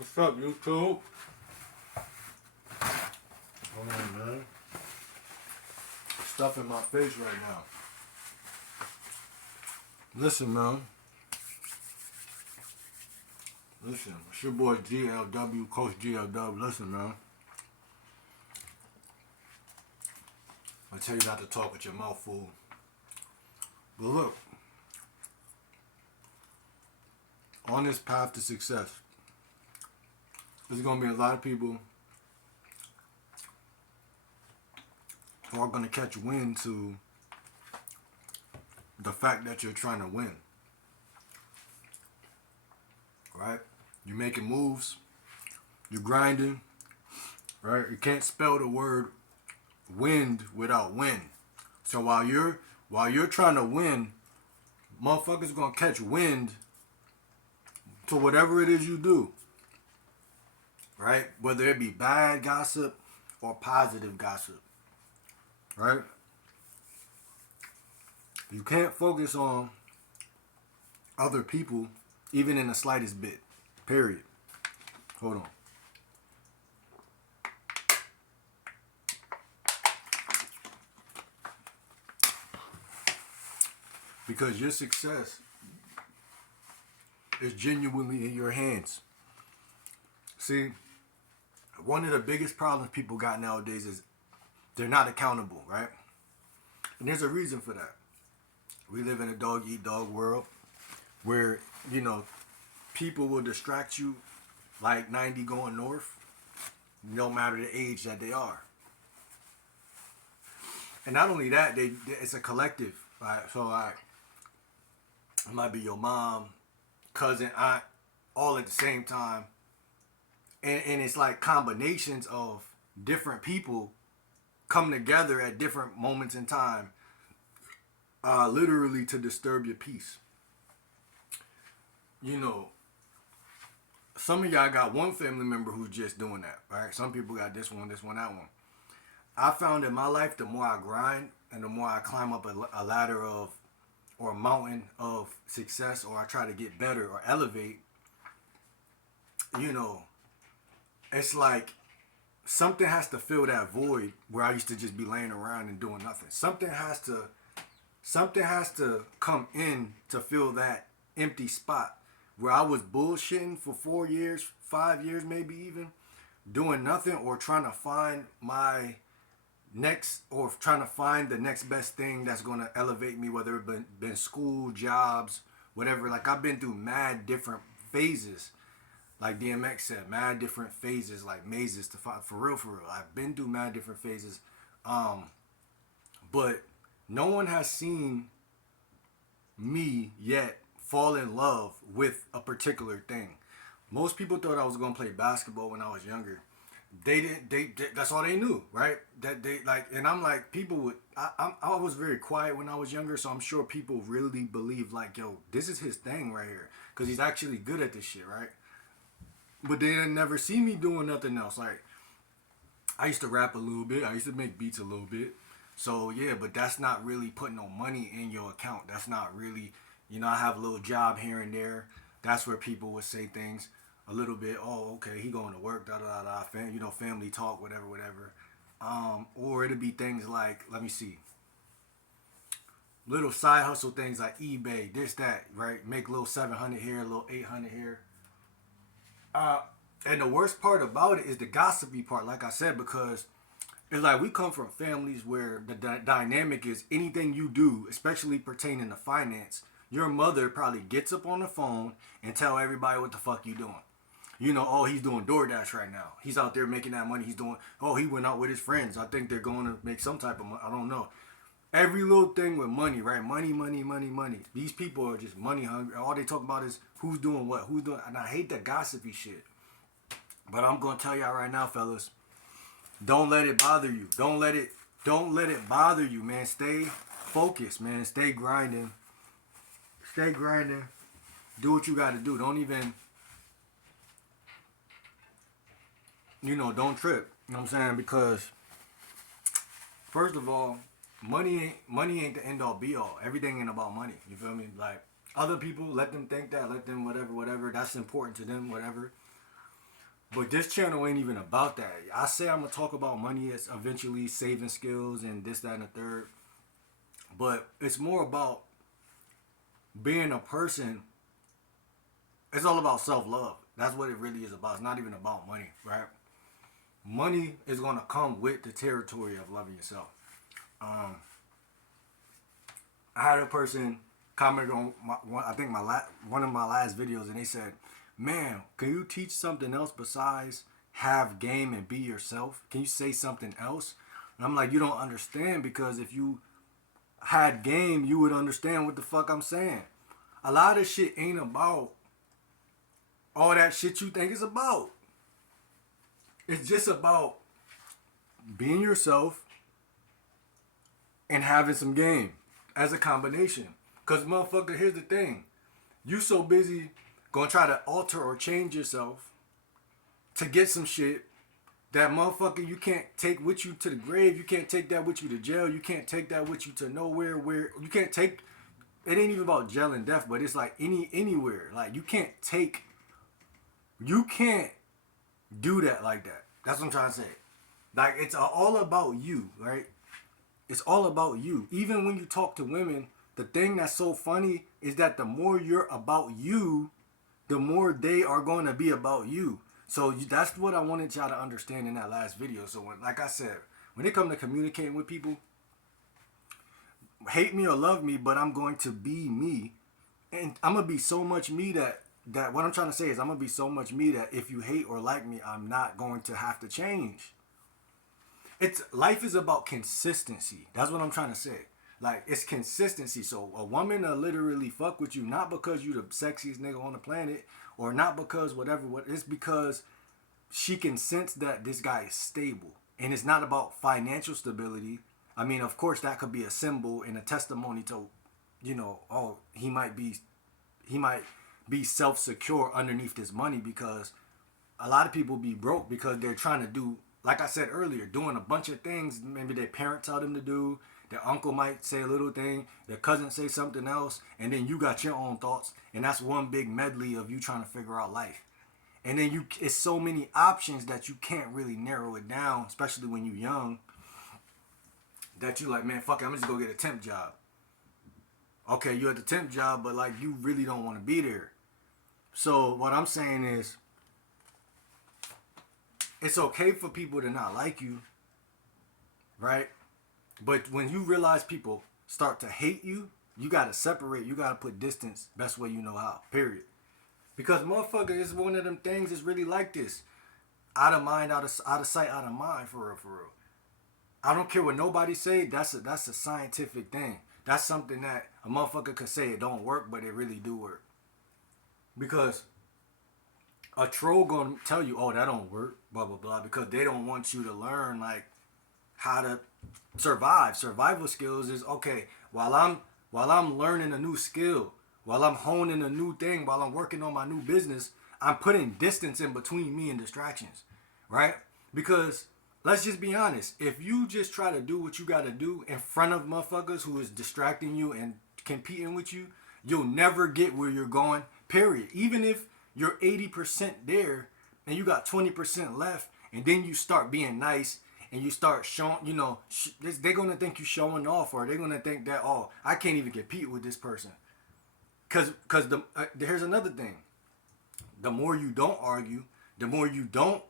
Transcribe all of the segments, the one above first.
What's up, YouTube? Hold on, man. Stuff in my face right now. Listen, man. Listen, it's your boy GLW, Coach GLW. Listen, man. I tell you not to talk with your mouth full. But look, on this path to success, there's gonna be a lot of people who are gonna catch wind to the fact that you're trying to win. Right? You're making moves, you're grinding, right? You can't spell the word wind without win. So while you're trying to win, motherfuckers gonna catch wind to whatever it is you do. Right? Whether it be bad gossip or positive gossip. Right? You can't focus on other people even in the slightest bit. Period. Hold on. Because your success is genuinely in your hands. See, one of the biggest problems people got nowadays is they're not accountable, right? And there's a reason for that. We live in a dog-eat-dog world where, people will distract you like 90 going north, no matter the age that they are. And not only that, it's a collective, right? So it might be your mom, cousin, aunt, all at the same time. And it's like combinations of different people come together at different moments in time, literally to disturb your peace. Some of y'all got one family member who's just doing that, right? Some people got this one, that one. I found in my life, the more I grind and the more I climb up a ladder or a mountain of success, or I try to get better or elevate, it's like something has to fill that void where I used to just be laying around and doing nothing. Something has to come in to fill that empty spot where I was bullshitting for 4 years, 5 years, maybe even, doing nothing or trying to find my next, or trying to find the next best thing that's going to elevate me, whether it been school, jobs, whatever. Like, I've been through mad different phases. Like DMX said, mad different phases, like mazes to find. For real. I've been through mad different phases. But no one has seen me yet fall in love with a particular thing. Most people thought I was going to play basketball when I was younger. They that's all they knew, right? That they like, and I'm like, people would, I was very quiet when I was younger, so I'm sure people really believe like, yo, this is his thing right here, because he's actually good at this shit, right? But they didn't never see me doing nothing else. Like, I used to rap a little bit, I used to make beats a little bit, so yeah, but that's not really putting no money in your account. That's not really, I have a little job here and there. That's where people would say things a little bit. Oh, okay, he going to work, family talk, whatever. Or it'd be things like, let me see, little side hustle things like eBay, this, that, right? Make a little 700 here, a little 800 here. And the worst part about it is the gossipy part, like I said, because it's like we come from families where the dynamic is anything you do, especially pertaining to finance, your mother probably gets up on the phone and tell everybody what the fuck you doing. Oh, he's doing DoorDash right now. He's out there making that money. He went out with his friends. I think they're going to make some type of money. I don't know. Every little thing with money, right? Money. These people are just money hungry. All they talk about is who's doing what, and I hate that gossipy shit. But I'm going to tell y'all right now, fellas, don't let it bother you. Don't let it bother you, man. Stay focused, man. Stay grinding. Do what you got to do. Don't even, don't trip. You know what I'm saying? Because first of all, money ain't the end all be all. Everything ain't about money. You feel me? Like, other people, let them think that, let them whatever. That's important to them, whatever. But this channel ain't even about that. I say I'm gonna talk about money as eventually saving skills and this, that, and the third. But it's more about being a person. It's all about self-love. That's what it really is about. It's not even about money, right? Money is gonna come with the territory of loving yourself. Um, I had a person comment on one of my last videos, and they said, "Man, can you teach something else besides have game and be yourself? Can you say something else?" And I'm like, "You don't understand, because if you had game, you would understand what the fuck I'm saying. A lot of shit ain't about all that shit you think it's about. It's just about being yourself and having some game as a combination. Cause motherfucker, here's the thing. You so busy gonna try to alter or change yourself to get some shit that motherfucker you can't take with you to the grave. You can't take that with you to jail. You can't take that with you to nowhere where you can't take. It ain't even about jail and death, but it's like anywhere. Like you can't do that like that. That's what I'm trying to say. Like it's all about you, right? It's all about you. Even when you talk to women, the thing that's so funny is that the more you're about you, the more they are going to be about you. So that's what I wanted y'all to understand in that last video. So when, like I said, when it comes to communicating with people, hate me or love me, but I'm going to be me. And I'm going to be so much me that what I'm trying to say is I'm going to be so much me that if you hate or like me, I'm not going to have to change. Life is about consistency. That's what I'm trying to say. Like, it's consistency. So a woman will literally fuck with you not because you the sexiest nigga on the planet or not because whatever. It's because she can sense that this guy is stable. And it's not about financial stability. I mean, of course, that could be a symbol and a testimony to, oh, he might be self-secure underneath this money, because a lot of people be broke because they're trying to do, like I said earlier, doing a bunch of things maybe their parents tell them to do. Their uncle might say a little thing, their cousin say something else, and then you got your own thoughts, and that's one big medley of you trying to figure out life. And then it's so many options that you can't really narrow it down, especially when you're young, that you like, man, fuck it, I'm just gonna get a temp job. Okay, you're at the temp job, but like you really don't want to be there. So what I'm saying is, it's okay for people to not like you, right? But when you realize people start to hate you, you gotta separate. You gotta put distance best way you know how. Period. Because motherfucker is one of them things that's really like this. Out of mind, out of sight, out of mind, for real, for real. I don't care what nobody say. That's a scientific thing. That's something that a motherfucker could say it don't work, but it really do work. Because a troll gonna tell you, oh, that don't work, blah blah blah, because they don't want you to learn like how to survive. Survival skills is okay. While I'm learning a new skill, while I'm honing a new thing, while I'm working on my new business, I'm putting distance in between me and distractions, right? Because let's just be honest. If you just try to do what you got to do in front of motherfuckers who is distracting you and competing with you, you'll never get where you're going, period. Even if you're 80% there and you got 20% left, and then you start being nice and you start showing, they're going to think you showing off, or they're going to think that, oh, I can't even compete with this person. Because here's another thing. The more you don't argue, the more you don't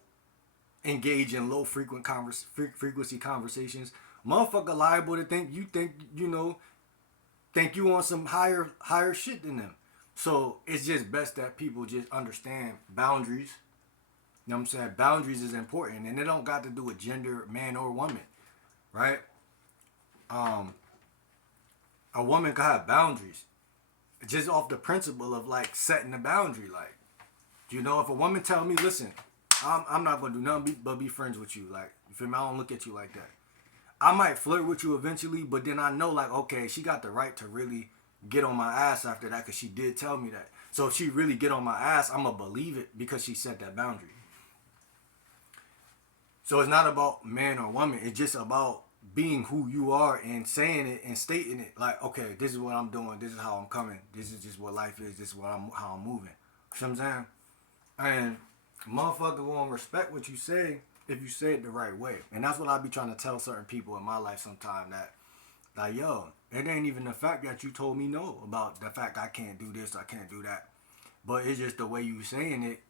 engage in low frequency conversations, motherfucker liable to think you on some higher shit than them. So it's just best that people just understand boundaries. You know what I'm saying? Boundaries is important, and it don't got to do with gender, man or woman, right? A woman can have boundaries just off the principle of like setting a boundary. Like, if a woman tell me, listen, I'm not gonna do nothing but be friends with you. Like, you feel me? I don't look at you like that. I might flirt with you eventually, but then I know like, okay, she got the right to really get on my ass after that, because she did tell me that. So if she really get on my ass, I'm gonna believe it because she set that boundary. So it's not about man or woman. It's just about being who you are and saying it and stating it. Like, okay, this is what I'm doing. This is how I'm coming. This is just what life is. This is how I'm moving. You know what I'm saying? And Motherfucker gonna respect what you say if you say it the right way. And that's what I be trying to tell certain people in my life sometime, that like, yo, it ain't even the fact that you told me no about the fact I can't do this, I can't do that. But it's just the way you saying it,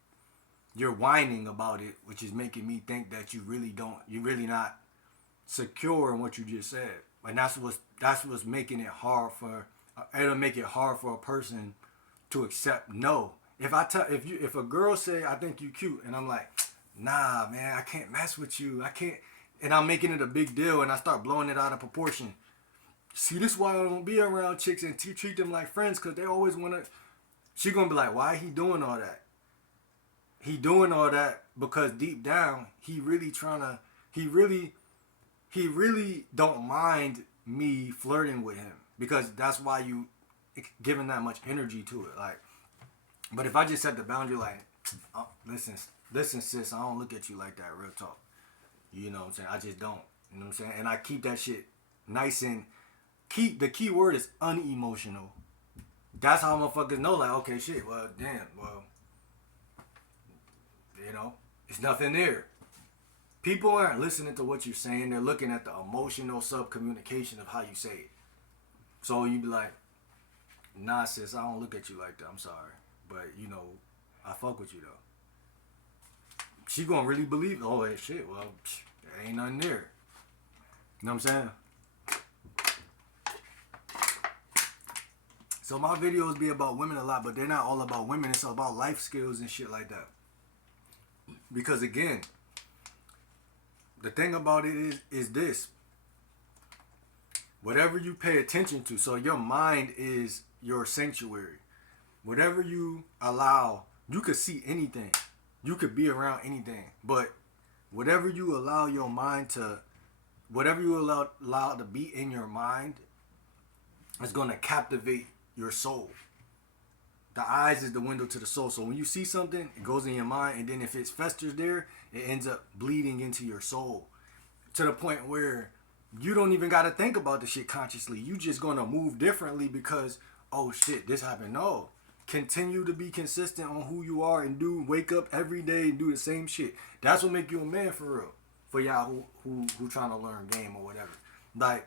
you're whining about it, which is making me think that you're really not secure in what you just said. And that's what's making it hard for, it'll make it hard for a person to accept no. If a girl say I think you cute and I'm like, nah man, I can't mess with you, I can't, and I'm making it a big deal and I start blowing it out of proportion. See, this is why I don't be around chicks and treat them like friends, because they always want to. She gonna be like, why he doing all that? He doing all that because deep down he really trying to. He really don't mind me flirting with him, because that's why you giving that much energy to it. Like, but if I just set the boundary, like, oh, listen, sis, I don't look at you like that. Real talk. You know what I'm saying? I just don't. You know what I'm saying? And I keep that shit nice and the key word is unemotional. That's how motherfuckers know, like, okay, shit, well, damn, well, it's nothing there. People aren't listening to what you're saying. They're looking at the emotional sub-communication of how you say it. So you be like, nah, sis, I don't look at you like that. I'm sorry. But, I fuck with you, though. She gonna really believe, oh, hey, shit, well, there ain't nothing there. You know what I'm saying? So my videos be about women a lot, but they're not all about women. It's about life skills and shit like that. Because again, the thing about it is this. Whatever you pay attention to, so your mind is your sanctuary. Whatever you allow, you could see anything. You could be around anything. But whatever you allow your mind to, whatever you allow to be in your mind is going to captivate your soul. The eyes is the window to the soul. So when you see something, it goes in your mind, and then if it festers there, it ends up bleeding into your soul to the point where you don't even got to think about the shit consciously. You just gonna move differently because, oh shit, this happened. No, continue to be consistent on who you are and wake up every day and do the same shit. That's what make you a man for real. For y'all who trying to learn game or whatever, like,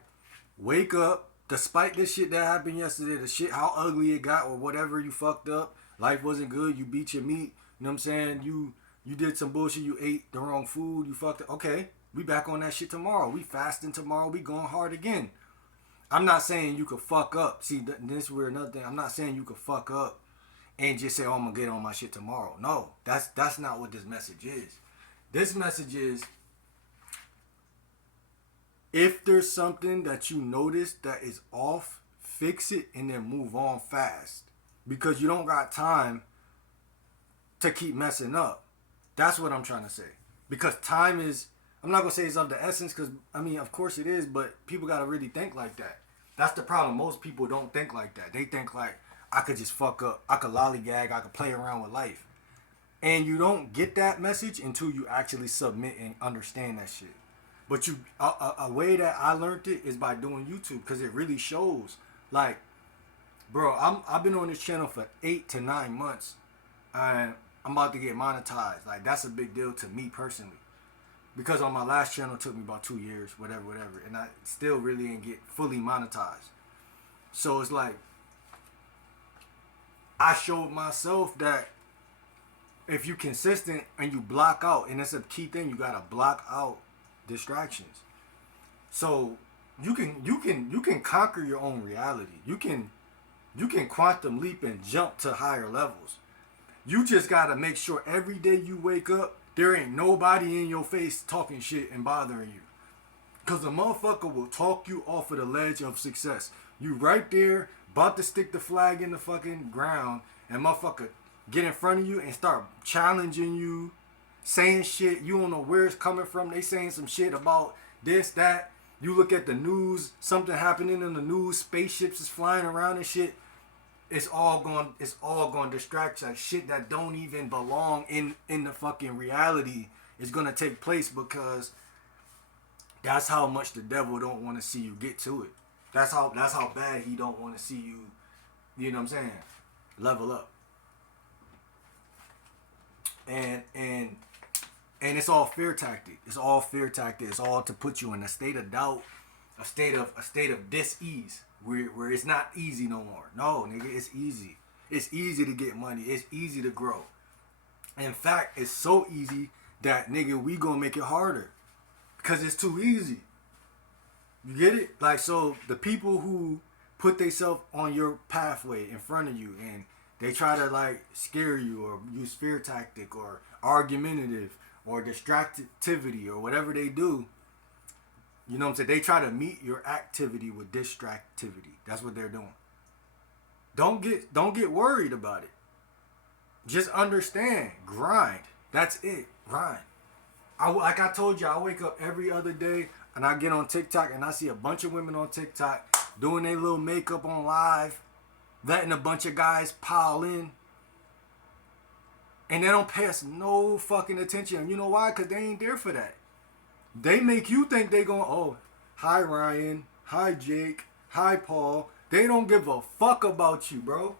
wake up. Despite this shit that happened yesterday, the shit, how ugly it got or whatever, you fucked up, life wasn't good, you beat your meat, you know what I'm saying, you did some bullshit, you ate the wrong food, you fucked up, okay, we back on that shit tomorrow, we fasting tomorrow, we going hard again. I'm not saying you could fuck up, see, this is where another thing, I'm not saying you could fuck up and just say, oh, I'm gonna get on my shit tomorrow. No, that's not what this message is. This message is, if there's something that you notice that is off, fix it and then move on fast. Because you don't got time to keep messing up. That's what I'm trying to say. Because time is, I'm not going to say it's of the essence, because, of course it is, but people got to really think like that. That's the problem. Most people don't think like that. They think like, I could just fuck up. I could lollygag. I could play around with life. And you don't get that message until you actually submit and understand that shit. But a way that I learned it is by doing YouTube, because it really shows. Like, bro, I've been on this channel for 8 to 9 months, and I'm about to get monetized. Like, that's a big deal to me personally, because on my last channel it took me about 2 years, whatever, and I still really didn't get fully monetized. So it's like, I showed myself that if you consistent and you block out, and that's a key thing, you gotta block out distractions. So you can conquer your own reality. You can quantum leap and jump to higher levels. You just gotta make sure every day you wake up, there ain't nobody in your face talking shit and bothering you. Cause a motherfucker will talk you off of the ledge of success. You right there, about to stick the flag in the fucking ground, and motherfucker get in front of you and start challenging you, saying shit you don't know where it's coming from. They saying some shit about this, that. You look at the news, something happening in the news, spaceships is flying around and shit. It's all going to distract you. Like, shit that don't even belong in the fucking reality is going to take place, because that's how much the devil don't want to see you get to it. That's how bad he don't want to see you, you know what I'm saying, level up. And And it's all fear tactic. It's all fear tactic. It's all to put you in a state of doubt, a state of dis-ease, where it's not easy no more. No, nigga, it's easy. It's easy to get money. It's easy to grow. In fact, it's so easy that, nigga, we gonna make it harder. Because it's too easy. You get it? Like, so the people who put themselves on your pathway in front of you and they try to, like, scare you or use fear tactic or argumentative or distractivity or whatever they do, you know what I'm saying? They try to meet your activity with distractivity. That's what they're doing. Don't get worried about it. Just understand. Grind. That's it. Grind. Like I told you, I wake up every other day and I get on TikTok and I see a bunch of women on TikTok doing their little makeup on live, letting a bunch of guys pile in. And they don't pay us no fucking attention. You know why? Because they ain't there for that. They make you think they going, oh, hi Ryan, hi Jake, hi Paul. They don't give a fuck about you, bro.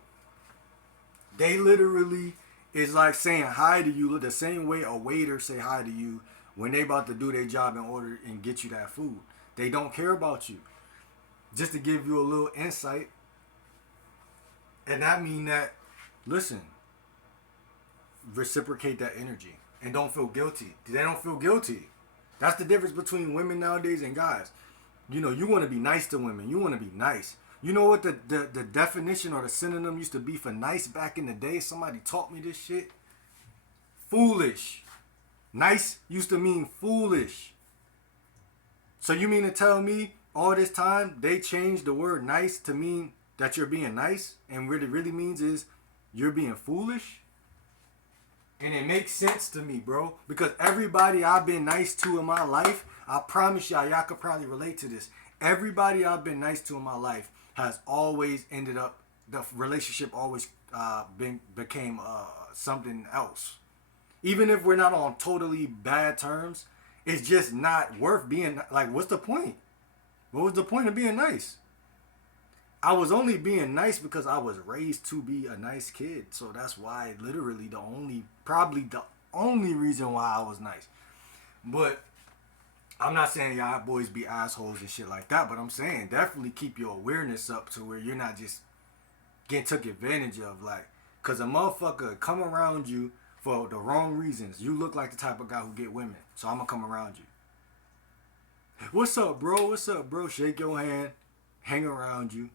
They literally is like saying hi to you the same way a waiter say hi to you when they about to do their job in order and get you that food. They don't care about you. Just to give you a little insight. And that mean that, listen, reciprocate that energy and don't feel guilty. They don't feel guilty. That's the difference between women nowadays and guys. You know, you want to be nice to women. You want to be nice. You know what the definition or the synonym used to be for nice back in the day? Somebody taught me this shit. Foolish. Nice used to mean foolish. So you mean to tell me all this time they changed the word nice to mean that you're being nice? And what it really means is you're being foolish? And it makes sense to me, bro. Because everybody I've been nice to in my life, I promise y'all could probably relate to this. Everybody I've been nice to in my life has always ended up, the relationship always became something else. Even if we're not on totally bad terms, it's just not worth being, like, what's the point? What was the point of being nice? I was only being nice because I was raised to be a nice kid. So that's why literally probably the only reason why I was nice. But I'm not saying y'all boys be assholes and shit like that, but I'm saying definitely keep your awareness up to where you're not just getting took advantage of. Like, cause a motherfucker come around you for the wrong reasons. You look like the type of guy who get women. So I'm gonna come around you. What's up, bro? What's up, bro? Shake your hand, hang around you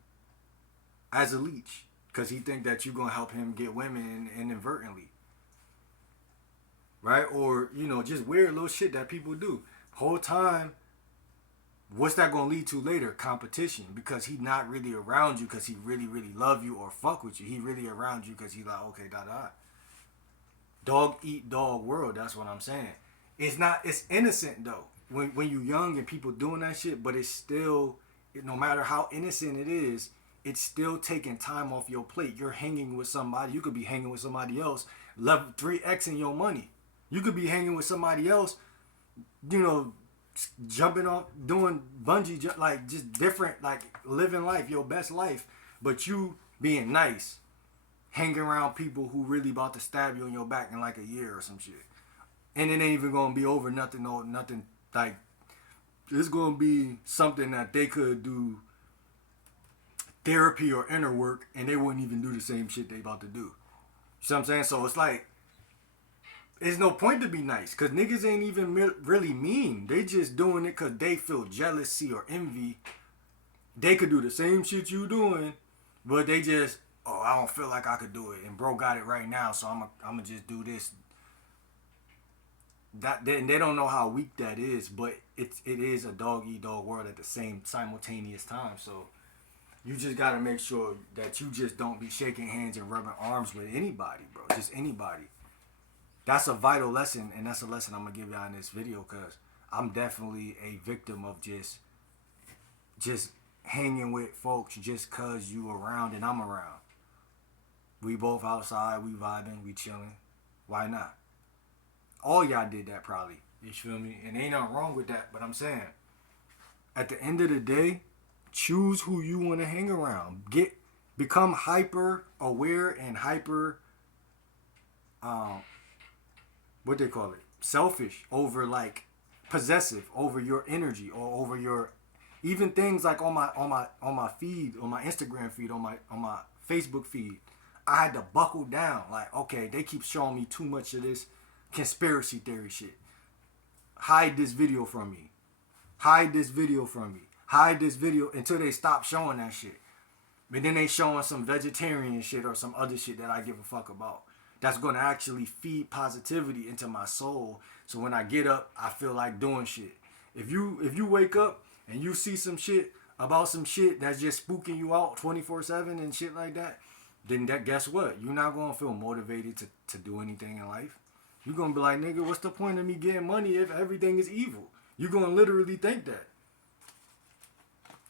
as a leech. Cause he think that you gonna help him get women inadvertently. Right? Or, you know, just weird little shit that people do. Whole time, what's that gonna lead to later? Competition. Because he not really around you because he really, really love you or fuck with you. He really around you because he like, okay, Dog eat dog world, that's what I'm saying. It's innocent though. When you young and people doing that shit, but it's still, no matter how innocent it is, it's still taking time off your plate. You're hanging with somebody. You could be hanging with somebody else, level 3x in your money. You could be hanging with somebody else, you know, jumping off, doing bungee jump, like just different, like living life, your best life. But you being nice, hanging around people who really about to stab you in your back in like a year or some shit. And it ain't even gonna be over nothing like, it's gonna be something that they could do therapy or inner work and they wouldn't even do the same shit they about to do. You see what I'm saying? So it's like, there's no point to be nice because niggas ain't even really mean. They just doing it because they feel jealousy or envy. They could do the same shit you doing, but they just, oh, I don't feel like I could do it. And bro got it right now, so I'm gonna just do this. That they don't know how weak that is, but it is a dog-eat-dog world at the same simultaneous time. So you just gotta make sure that you just don't be shaking hands and rubbing arms with anybody, bro. Just anybody. That's a vital lesson, and that's a lesson I'm gonna give y'all in this video, cause I'm definitely a victim of just hanging with folks just cause you around and I'm around. We both outside, we vibing, we chilling. Why not? All y'all did that probably. You feel me? And ain't nothing wrong with that, but I'm saying, at the end of the day, choose who you want to hang around. Become hyper aware and hyper, what they call it? selfish, over like possessive over your energy, or over your even things like on my feed, on my Instagram feed, on my Facebook feed. I had to buckle down. Like, okay, they keep showing me too much of this conspiracy theory shit. Hide this video from me. Hide this video from me. Hide this video until they stop showing that shit. But then they showing some vegetarian shit or some other shit that I give a fuck about. That's gonna actually feed positivity into my soul. So when I get up, I feel like doing shit. If you wake up and you see some shit about some shit that's just spooking you out 24/7 and shit like that, then that guess what? You're not gonna feel motivated to do anything in life. You're gonna be like, nigga, what's the point of me getting money if everything is evil? You're gonna literally think that.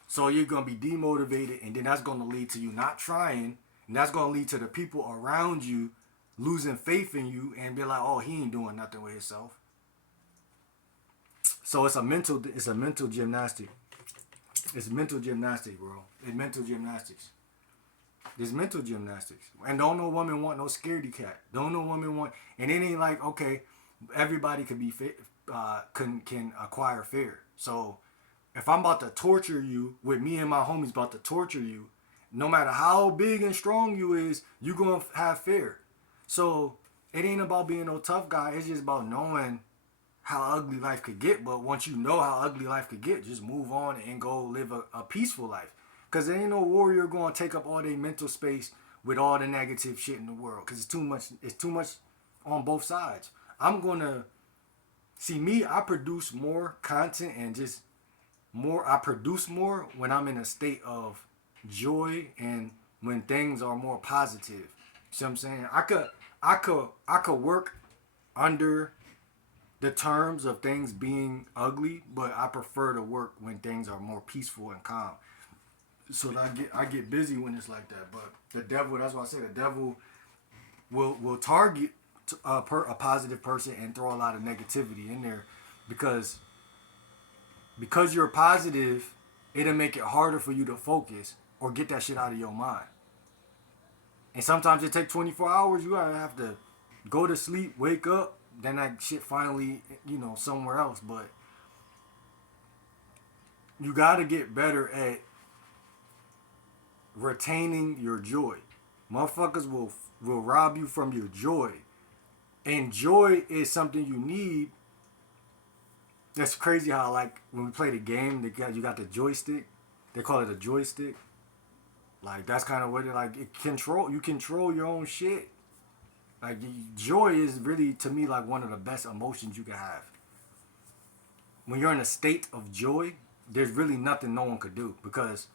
So you're gonna be demotivated, and then that's gonna lead to you not trying, and that's gonna lead to the people around you losing faith in you and be like, oh, he ain't doing nothing with himself. So it's a mental gymnastic. It's mental gymnastics, bro. It's mental gymnastics. There's mental gymnastics. And don't no woman want no scaredy cat. Don't no woman want, and it ain't like, okay, everybody can be can acquire fear. So if I'm about to torture you, with me and my homies about to torture you, no matter how big and strong you is, you gonna have fear. So it ain't about being no tough guy. It's just about knowing how ugly life could get. But once you know how ugly life could get, just move on and go live a peaceful life. Because there ain't no warrior going to take up all their mental space with all the negative shit in the world. Because it's too much on both sides. I'm going to, see me, I produce more content and just more, I produce more when I'm in a state of joy and when things are more positive. See what I'm saying? I could work under the terms of things being ugly, but I prefer to work when things are more peaceful and calm. So I get busy when it's like that. But the devil, that's why I say the devil will target a positive person and throw a lot of negativity in there, because you're positive, it'll make it harder for you to focus or get that shit out of your mind. And sometimes it takes 24 hours. You gotta have to go to sleep, wake up, then that shit finally, somewhere else. But you gotta get better at retaining your joy. Motherfuckers will rob you from your joy. And joy is something you need. That's crazy how, like, when we play the game, you got the joystick. They call it a joystick. Like, that's kind of what it, like, you control your own shit. Like, joy is really, to me, like one of the best emotions you can have. When you're in a state of joy, there's really nothing no one could do. Because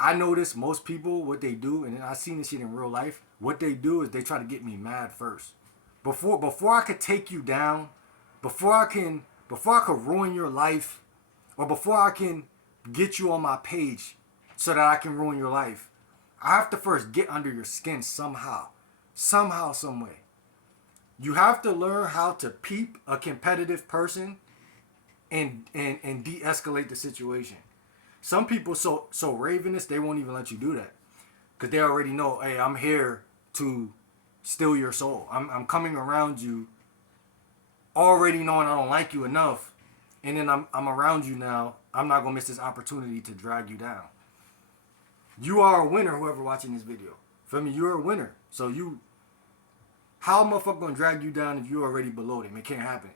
I notice most people, what they do, and I've seen this shit in real life, what they do is they try to get me mad first. Before I could take you down, before I could ruin your life, or before I can get you on my page so that I can ruin your life, I have to first get under your skin somehow. Somehow, some way. You have to learn how to peep a competitive person and de-escalate the situation. Some people so ravenous, they won't even let you do that. Because they already know, hey, I'm here to steal your soul. I'm coming around you already knowing I don't like you enough. And then I'm around you now. I'm not going to miss this opportunity to drag you down. You are a winner, whoever watching this video. Feel me? You're a winner. So how a motherfucker going to drag you down if you're already below them? It can't happen.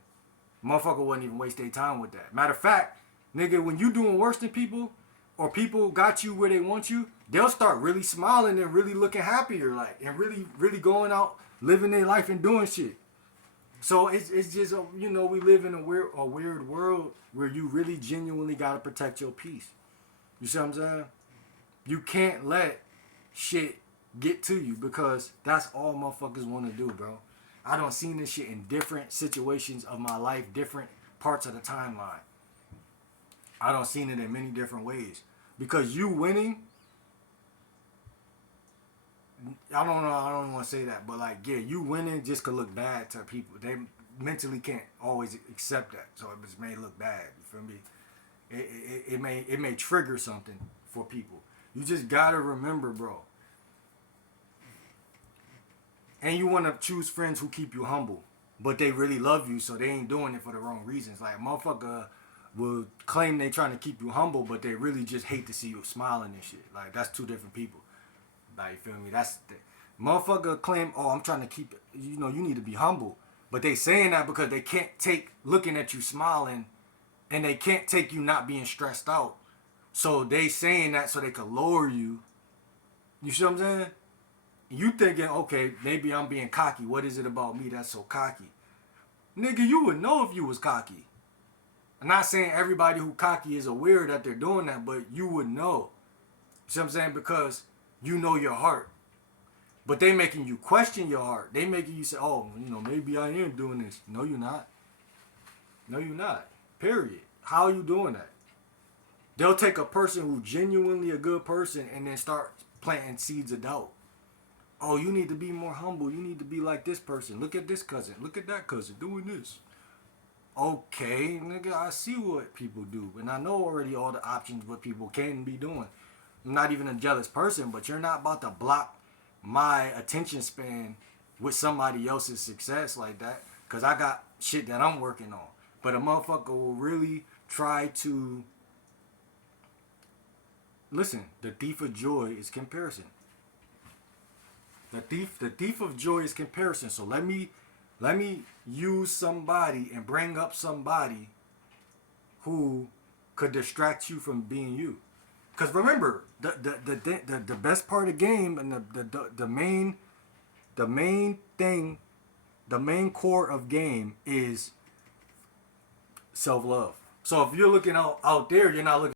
Motherfucker wouldn't even waste their time with that. Matter of fact, nigga, when you doing worse than people, or people got you where they want you, they'll start really smiling and really looking happier, like, and really, really going out, living their life and doing shit. So it's just, we live in a weird world where you really genuinely got to protect your peace. You see what I'm saying? You can't let shit get to you, because that's all motherfuckers want to do, bro. I done seen this shit in different situations of my life, different parts of the timeline. I done seen it in many different ways. Because you winning, I don't know, I don't want to say that, but like, yeah, you winning just could look bad to people. They mentally can't always accept that, so it just may look bad. You feel me? It may trigger something for people. You just gotta remember, bro. And you want to choose friends who keep you humble. but they really love you, so they ain't doing it for the wrong reasons. Like, a motherfucker will claim they trying to keep you humble, but they really just hate to see you smiling and shit. Like, that's two different people. Like, you feel me? That's the motherfucker claim, oh, I'm trying to keep it. You know, you need to be humble. But they saying that because they can't take looking at you smiling, and they can't take you not being stressed out. So they saying that so they could lower you. You see what I'm saying? You thinking, okay, maybe I'm being cocky. What is it about me that's so cocky? Nigga, you would know if you was cocky. I'm not saying everybody who cocky is aware that they're doing that, but you would know. You see what I'm saying? Because you know your heart. But they making you question your heart. They making you say, oh, you know, maybe I am doing this. No, you're not. No, you're not. Period. How are you doing that? They'll take a person who's genuinely a good person and then start planting seeds of doubt. Oh, you need to be more humble. You need to be like this person. Look at this cousin. Look at that cousin doing this. Okay, nigga, I see what people do. And I know already all the options what people can be doing. I'm not even a jealous person, but you're not about to block my attention span with somebody else's success like that. Because I got shit that I'm working on. But a motherfucker will really try to... Listen, the thief of joy is comparison. The thief of joy is comparison. So let me use somebody and bring up somebody who could distract you from being you. Because remember, the best part of the game and the main thing, the main core of game is self-love. So if you're looking out there, you're not looking